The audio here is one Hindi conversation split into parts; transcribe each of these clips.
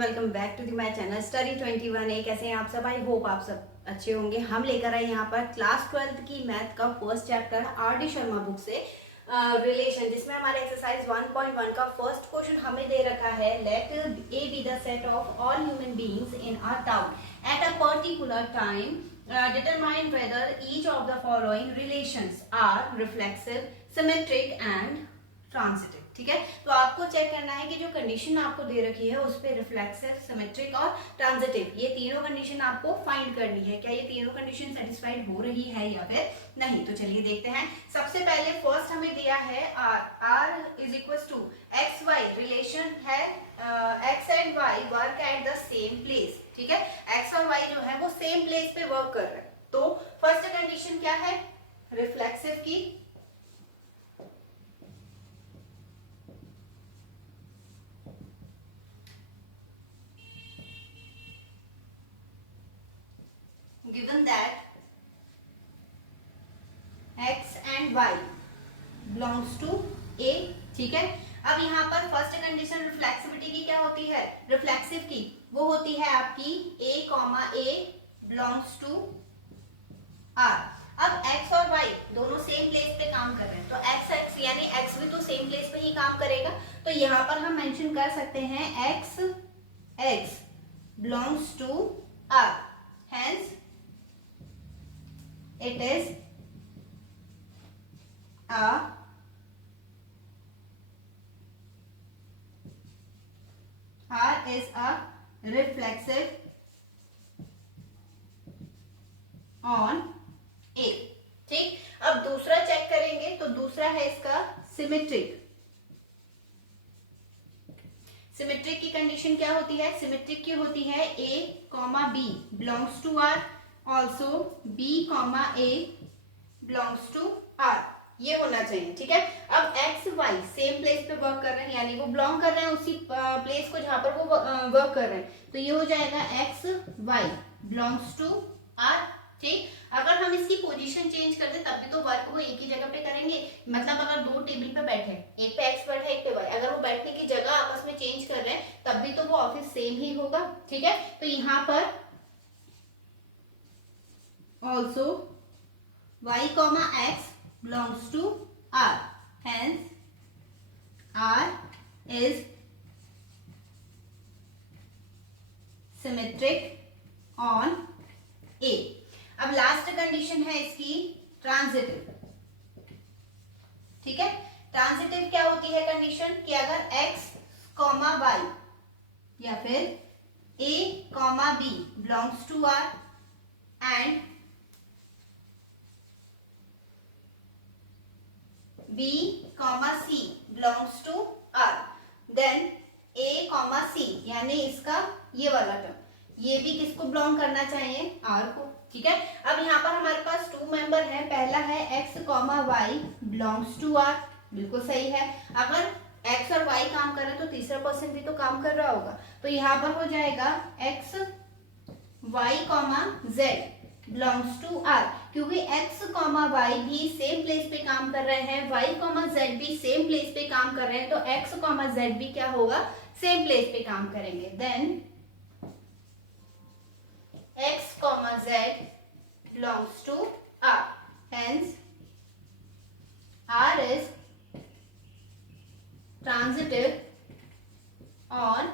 Welcome back to the my channel study 21। कैसे हैं आप सब? आई होप आप सब अच्छे होंगे। हम लेकर आए यहाँ पर क्लास 12 की मैथ का first chapter R D Sharma book से रिलेशन, जिसमें हमारे एक्सरसाइज 1.1 का फर्स्ट क्वेश्चन हमें दे रखा है। Let A be the set of all human beings in a town at a particular time, determine whether each of the following relations are reflexive, symmetric and transitive। ठीक है, तो आपको चेक करना है कि जो कंडीशन आपको दे रखी है उस पे रिफ्लेक्सिव, सिमेट्रिक और ट्रांजिटिव, ये तीनों कंडीशन आपको फाइंड करनी है। क्या ये तीनों कंडीशन सेटिस्फाइड हो रही है या फिर नहीं? तो चलिए देखते हैं। सबसे पहले फर्स्ट हमें दिया है r is equal to x y, relation है x and y work at the same place. ठीक है, x और y जो है वो सेम प्लेस पे वर्क कर रहे हैं। तो फर्स्ट कंडीशन क्या है रिफ्लेक्सिव की? Given that x and y belongs to A। ठीक है, अब यहाँ पर फर्स्ट कंडीशन रिफ्लेक्सिविटी की क्या होती है? रिफ्लेक्सिव की वो होती है आपकी A, A belongs to R। अब x और y दोनों सेम प्लेस पे काम कर रहे हैं, तो x यानी x भी तो सेम प्लेस पे ही काम करेगा। तो यहाँ पर हम मेंशन कर सकते हैं x belongs to R, hence it is a R is a reflexive on A। ठीक, अब दूसरा चेक करेंगे तो दूसरा है इसका सिमेट्रिक। सिमेट्रिक की कंडीशन क्या होती है? सिमेट्रिक की होती है A, B belongs to R, also B, A belongs to R, ये होना चाहिए। ठीक है, अब x y सेम प्लेस पे वर्क कर रहे हैं, यानी वो बिलोंग कर रहे हैं उसी प्लेस को जहां पर वो वर्क कर रहे हैं, तो ये हो जाएगा x y belongs to R। ठीक, अगर हम इसकी पोजीशन चेंज कर दें तब भी तो वर्क वो एक ही जगह पे करेंगे। मतलब अगर दो टेबल पे बैठे, एक पे x बैठा एक पे y, अगर वो बैठने की जगह आपस में चेंज कर रहे हैं तब भी तो वो ऑफिस सेम ही होगा। ठीक है, तो यहाँ पर also y, x belongs to R, hence R is symmetric on A। अब लास्ट कंडीशन है इसकी ट्रांजिटिव। ठीक है, ट्रांजिटिव क्या होती है कंडीशन कि अगर x, y या फिर A, B belongs to R and B, C belongs to R, then A, C यानी इसका ये वाला टर्म, ये भी किसको बिलोंग करना चाहिए? R को। ठीक है, अब यहाँ पर हमारे पास टू मेंबर है। पहला है x, y belongs to R, बिल्कुल सही है। अगर x और y काम कर रहे हैं तो तीसरा पर्सन भी तो काम कर रहा होगा, तो यहाँ पर हो जाएगा x, y, z belongs to R, क्योंकि x, y भी सेम प्लेस पे काम कर रहे हैं, y, z भी सेम प्लेस पे काम कर रहे हैं, तो x, z भी क्या होगा? सेम प्लेस पे काम करेंगे। Then x, z belongs to R, hence R is transitive on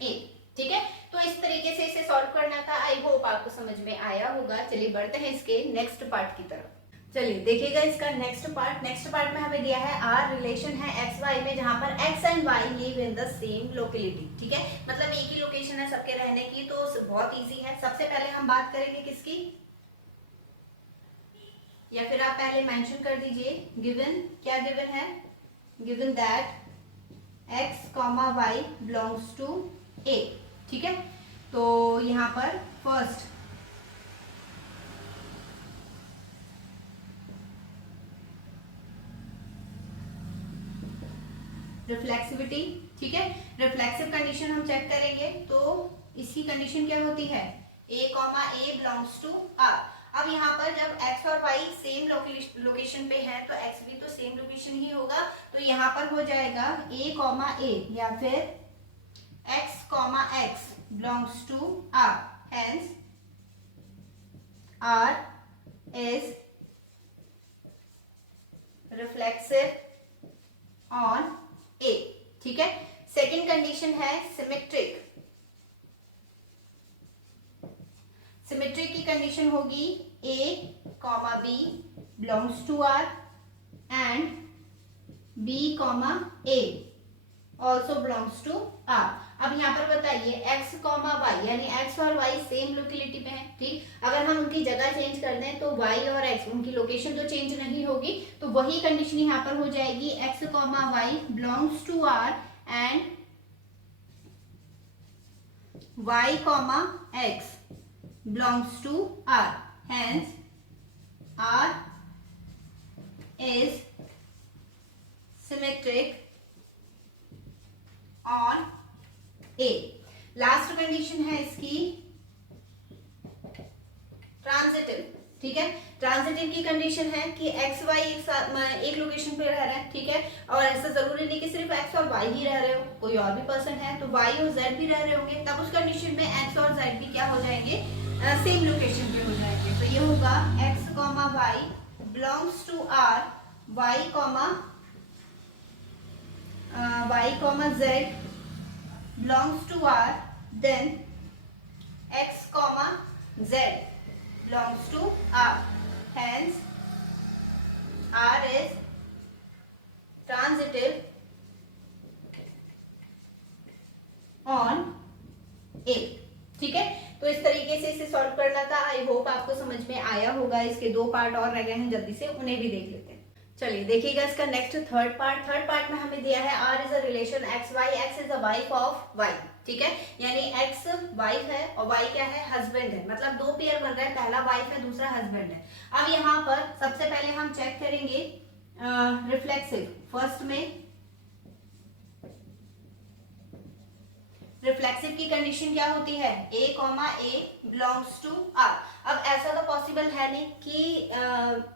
A। ठीक है, तो इस तरीके से इसे सॉल्व करना था। आई होप आपको समझ में आया होगा। चलिए बढ़ते हैं इसके नेक्स्ट पार्ट की तरफ। चलिए देखिएगा इसका नेक्स्ट पार्ट। नेक्स्ट पार्ट में हमें दिया है आर, रिलेशन है एक्स वाई में, जहां पर x and y live in the same locality. ठीक है, मतलब एक ही लोकेशन है सबके रहने की, तो बहुत इजी है। सबसे पहले हम बात करेंगे किसकी, या फिर आप पहले मेंशन कर दीजिए गिवन। क्या गिवन है? Given that x, y belongs to A। ठीक है, तो यहां पर फर्स्ट रिफ्लेक्सिविटी। ठीक है, रिफ्लेक्सिव कंडीशन हम चेक करेंगे तो इसकी कंडीशन क्या होती है? A, belongs to R। अब यहाँ पर जब x और y सेम लोकेशन पे है तो x भी तो सेम लोकेशन ही होगा, तो यहाँ पर हो जाएगा A, या फिर x comma x belongs to R, hence R is reflexive on A, ठीक है। सेकेंड कंडीशन है सिमेट्रिक। सिमेट्रिक की कंडीशन होगी A comma B belongs to R and B comma A also belongs to R। अब यहाँ पर बताइए x कॉमा y यानी x और y सेम लोकेलिटी में है, ठीक। अगर हम उनकी जगह चेंज कर दें तो y और x उनकी लोकेशन तो चेंज नहीं होगी, तो वही कंडीशन यहाँ पर हो जाएगी x comma y belongs to R and y comma x belongs to R, hence R is symmetric on A। Last condition है इसकी ट्रांजिटिव, ठीक है। ट्रांजिटिव की कंडीशन है कि एक्स वाई एक लोकेशन पे रह रहे हैं, ठीक है, और ऐसा जरूरी नहीं कि सिर्फ एक्स और वाई ही रह रहे हो, कोई और भी पर्सन है तो वाई और जेड भी रह रहे होंगे, तब उस कंडीशन में एक्स और जेड भी क्या हो जाएंगे, सेम लोकेशन पे हो जाएंगे। तो ये होगा x comma Y belongs to R, y comma z belongs to R, then x comma z belongs to R, hence R is transitive on A, ठीक है। तो इस तरीके से इसे सॉल्व करना था। आई होप आपको समझ में आया होगा। इसके दो पार्ट और रह गए हैं, जल्दी से उन्हें भी देख लेते हैं। चलिए देखिएगा इसका नेक्स्ट थर्ड पार्ट में हमें दिया है R is a relation x Y, x is a wife of y, ठीक है। यानी एक्स वाइफ है और वाई क्या है, हस्बैंड है, मतलब दो पेयर बन रहा है, पहला वाइफ है दूसरा हस्बैंड है। अब यहाँ पर सबसे पहले हम चेक करेंगे रिफ्लेक्सिव। फर्स्ट में रिफ्लेक्सिव की कंडीशन क्या होती है, A comma A belongs to R। अब ऐसा तो पॉसिबल है नहीं कि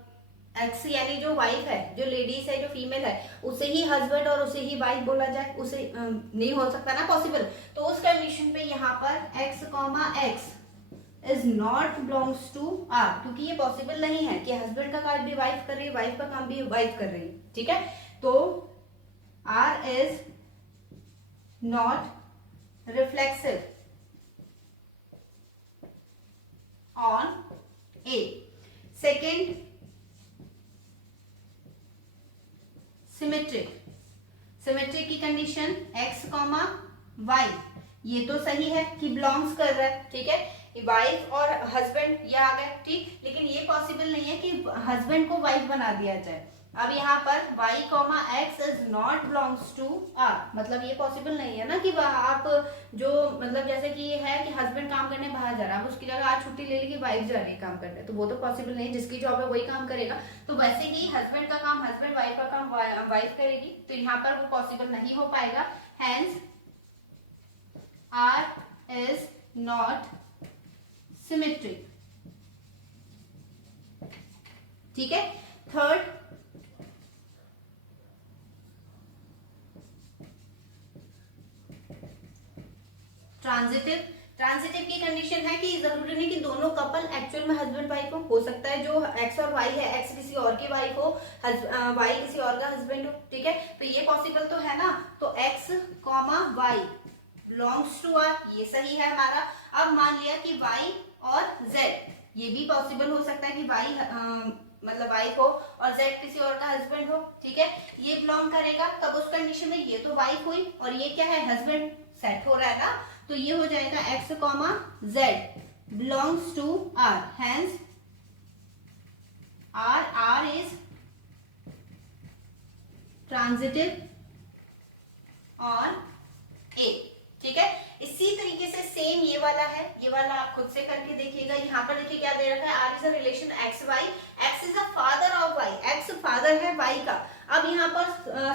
एक्स यानी जो वाइफ है, जो लेडीज है, जो फीमेल है, उसे ही हस्बैंड और उसे ही वाइफ बोला जाए, उसे नहीं हो सकता ना पॉसिबल। तो उस कंडीशन पे यहाँ पर x comma x is not belongs to R, क्योंकि ये पॉसिबल नहीं है कि हस्बैंड का काम भी वाइफ कर रही है, वाइफ का काम भी वाइफ कर रही है, ठीक है। तो R is not reflexive on A. Second symmetric की कंडीशन x कॉमा वाई, ये तो सही है कि बिलोंग्स कर रहा है, ठीक है, वाइफ और हस्बैंड ये आ गए, ठीक। लेकिन ये पॉसिबल नहीं है कि हस्बैंड को वाइफ बना दिया जाए। अब यहाँ पर y comma x is not belongs to R, मतलब ये पॉसिबल नहीं है ना कि आप जो मतलब जैसे कि ये है कि हस्बैंड काम करने बाहर जा रहा है, अब उसकी जगह आज छुट्टी ले ली कि वाइफ जा रही है काम करने, तो वो तो पॉसिबल नहीं, जिसकी जॉब है वही काम करेगा। तो वैसे ही हस्बैंड का काम हस्बैंड, वाइफ का काम वाइफ करेगी, तो यहाँ पर वो पॉसिबल नहीं हो पाएगा। Hence R is not symmetric, ठीक है। थर्ड ट्रांजिटिव की कंडीशन है कि जरूरी नहीं कि दोनों कपल एक्चुअल में हस्बैंड वाइफ हो सकता है जो एक्स और वाई है, एक्स किसी और की वाइफ हो, वाई किसी और का हस्बैंड हो, ठीक है। तो ये पॉसिबल तो है ना। तो X comma Y belongs to R, ये सही है हमारा। अब मान लिया कि वाई और जेड, ये भी पॉसिबल हो सकता है कि वाई मतलब वाइफ हो और जेड किसी और का हस्बैंड हो, ठीक है, ये बिलोंग करेगा। तब उस कंडीशन में ये तो वाइफ हुई और ये क्या है, हस्बैंड सेट हो रहा है ना, तो ये हो जाएगा X comma Z belongs to R, hence R is transitive on A, ठीक है। इसी तरीके से सेम ये वाला है, ये वाला आप खुद से करके देखिएगा। यहाँ पर देखिए क्या दे रखा है, R is a relation x Y, x is a father of Y, X father है वाई का। अब यहाँ पर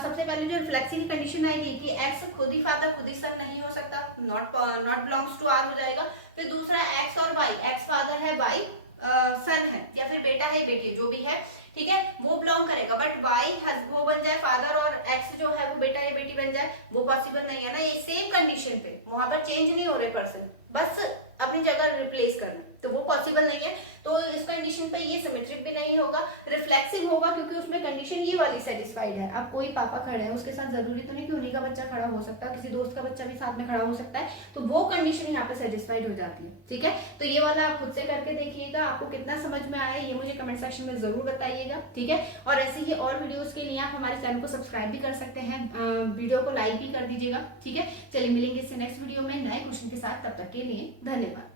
सबसे पहले जो रिफ्लेक्सिव कंडीशन आएगी कि एक्स खुद ही फादर खुद ही सन नहीं हो सकता, नॉट बिलोंग्स टू आर हो जाएगा। फिर दूसरा एक्स और वाई, एक्स फादर है वाई सन है या फिर बेटा है बेटी है, जो भी है, ठीक है, वो बिलोंग करेगा। बट वाई वो बन जाए फादर और एक्स जो है वो बेटा या बेटी बन जाए, वो पॉसिबल नहीं है ना। ये सेम कंडीशन पे वहां पर चेंज नहीं हो रहे पर्सन, बस अपनी जगह रिप्लेस करना, तो वो पॉसिबल नहीं है। तो इस कंडीशन पे ये सिमेट्रिक भी नहीं होगा, रिफ्लेक्सिव होगा, क्योंकि उसमें कंडीशन ये वाली सेटिस्फाइड है। अब कोई पापा खड़े हैं, उसके साथ जरूरी तो नहीं कि उन्हीं का बच्चा खड़ा हो सकता है, किसी दोस्त का बच्चा भी साथ में खड़ा हो सकता है, तो वो कंडीशन यहाँ पे सेटिस्फाइड हो जाती है, ठीक है। तो ये वाला आप खुद से करके देखिएगा, आपको कितना समझ में आया ये मुझे कमेंट सेक्शन में जरूर बताइएगा, ठीक है। और ऐसे ही और वीडियोस के लिए आप हमारे चैनल को सब्सक्राइब भी कर सकते हैं, वीडियो को लाइक भी कर दीजिएगा, ठीक है। चलिए मिलेंगे इससे नेक्स्ट वीडियो में नए क्वेश्चन के साथ, तब तक के लिए धन्यवाद।